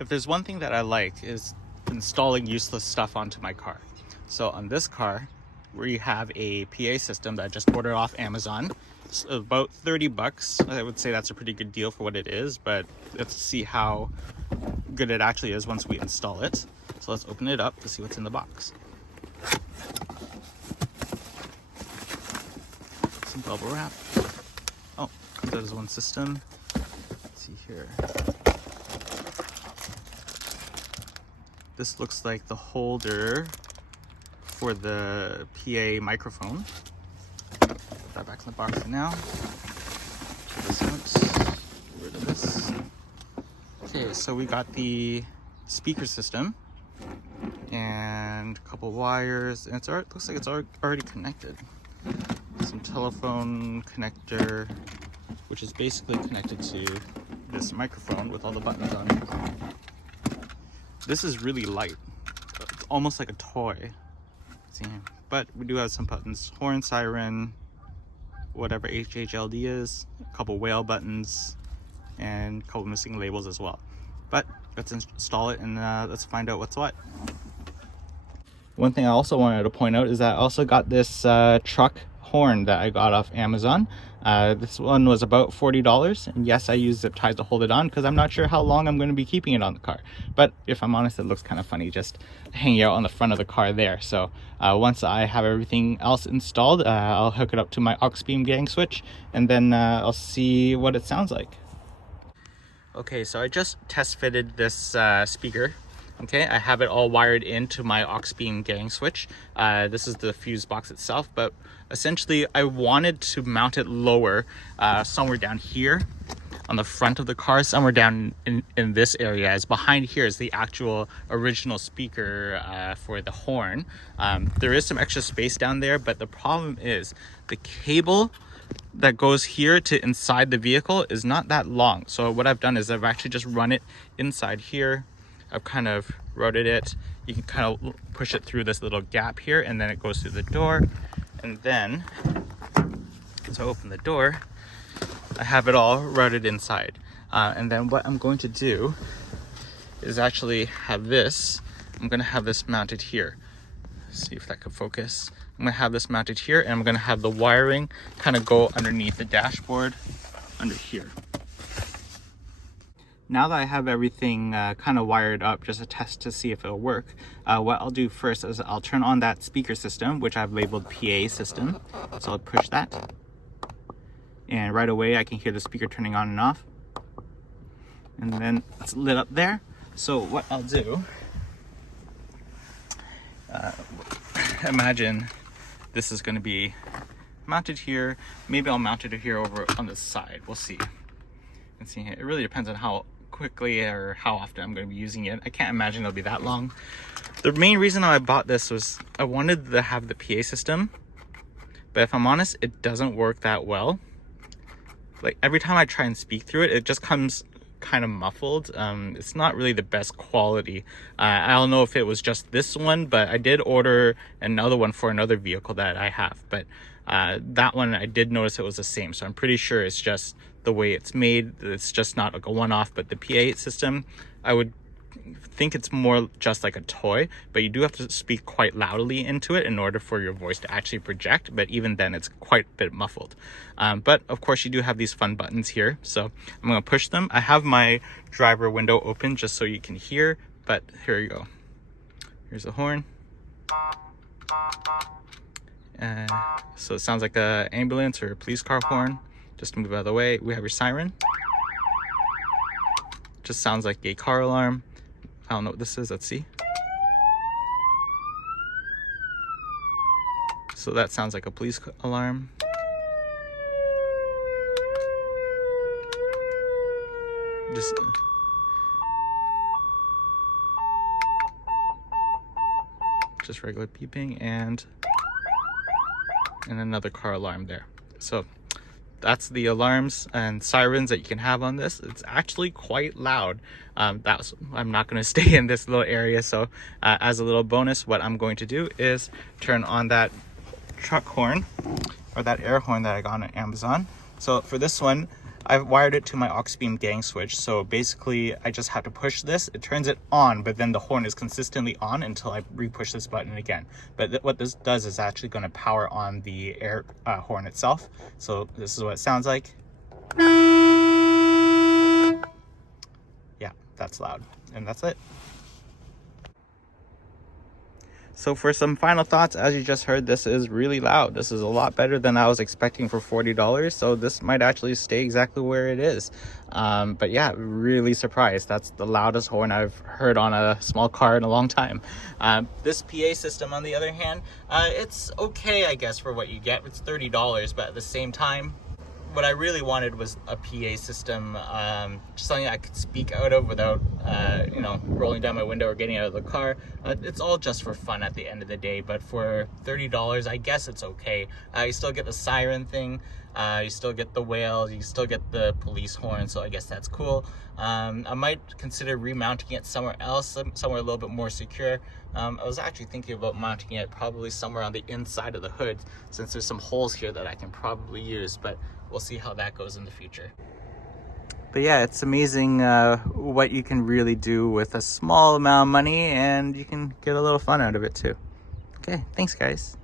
If there's one thing that I like is installing useless stuff onto my car. So on this car, we have a PA system that I just ordered off Amazon. It's about 30 bucks. I would say that's a pretty good deal for what it is, but let's see how good it actually is once we install it. So let's open it up to see what's in the box. Some bubble wrap. Oh, comes out as one system. Let's see here. This looks like the holder for the PA microphone. Put that back in the box for now. Check this out. Get rid of this. Okay, so we got the speaker system and a couple wires, and it looks like it's already connected. Some telephone connector, which is basically connected to this microphone with all the buttons on it. This is really light. It's almost like a toy. See, but we do have some buttons: horn, siren, whatever HHLD is, a couple whale buttons, and a couple missing labels as well. But let's install it and let's find out what's what. One thing I also wanted to point out is that I also got this truck horn that I got off Amazon. This one was about $40, and yes, I use zip ties to hold it on because I'm not sure how long I'm going to be keeping it on the car. But if I'm honest, it looks kind of funny just hanging out on the front of the car there. So once I have everything else installed, I'll hook it up to my aux-beam gang switch, and then I'll see what it sounds like. Okay, so I just test fitted this speaker. Okay, I have it all wired into my aux-beam gang switch. This is the fuse box itself, but essentially I wanted to mount it lower, somewhere down here on the front of the car, somewhere down in this area, as behind here is the actual original speaker for the horn. There is some extra space down there, but the problem is the cable that goes here to inside the vehicle is not that long. So what I've done is I've actually just run it inside here. I've kind of routed it. You can kind of push it through this little gap here, and then it goes through the door. And then, so I open the door, I have it all routed inside. And then what I'm going to do is actually have this, I'm gonna have this mounted here. Let's see if that could focus. I'm gonna have this mounted here, and I'm gonna have the wiring kind of go underneath the dashboard under here. Now that I have everything kind of wired up, just a test to see if it'll work, what I'll do first is I'll turn on that speaker system, which I've labeled PA system. So I'll push that, and right away I can hear the speaker turning on and off, and then it's lit up there. So what I'll do, imagine this is going to be mounted here. Maybe I'll mount it here over on the side. We'll see. And see, it really depends on how quickly or how often I'm going to be using it. I can't imagine it'll be that long. The main reason I bought this was I wanted to have the PA system, but if I'm honest, it doesn't work that well. Like every time I try and speak through it, it just comes kind of muffled. It's not really the best quality. I don't know if it was just this one, but I did order another one for another vehicle that I have, but that one I did notice it was the same, so I'm pretty sure it's just the way it's made. It's just not like a one-off. But the PA system, I would think it's more just like a toy, but you do have to speak quite loudly into it in order for your voice to actually project, but even then it's quite a bit muffled. But of course you do have these fun buttons here, so I'm going to push them. I have my driver window open just so you can hear, but here you go. Here's the horn. So it sounds like an ambulance or a police car horn. Just to move out of the way. We have your siren. Just sounds like a car alarm. I don't know what this is. Let's see. So that sounds like a police alarm. Just regular beeping, and another car alarm there. So that's the alarms and sirens that you can have on this. It's actually quite loud. I'm not going to stay in this little area, so as a little bonus, what I'm going to do is turn on that truck horn, or that air horn that I got on Amazon. So for this one, I've wired it to my Auxbeam gang switch. So basically I just have to push this, it turns it on, but then the horn is consistently on until I re-push this button again. But what this does is actually going to power on the air horn itself. So this is what it sounds like. Yeah, that's loud, and that's it. So for some final thoughts, as you just heard, this is really loud. This is a lot better than I was expecting for $40. So this might actually stay exactly where it is. But yeah, really surprised. That's the loudest horn I've heard on a small car in a long time. This PA system, on the other hand, it's okay, I guess, for what you get. It's $30, but at the same time, what I really wanted was a PA system, just something I could speak out of without, you know, rolling down my window or getting out of the car. It's all just for fun at the end of the day, but for $30, I guess it's okay. You still get the siren thing, you still get the whale, you still get the police horn, so I guess that's cool. I might consider remounting it somewhere else, somewhere a little bit more secure. I was actually thinking about mounting it probably somewhere on the inside of the hood, since there's some holes here that I can probably use, but we'll see how that goes in the future. But yeah, it's amazing what you can really do with a small amount of money, and you can get a little fun out of it too. Okay, thanks guys.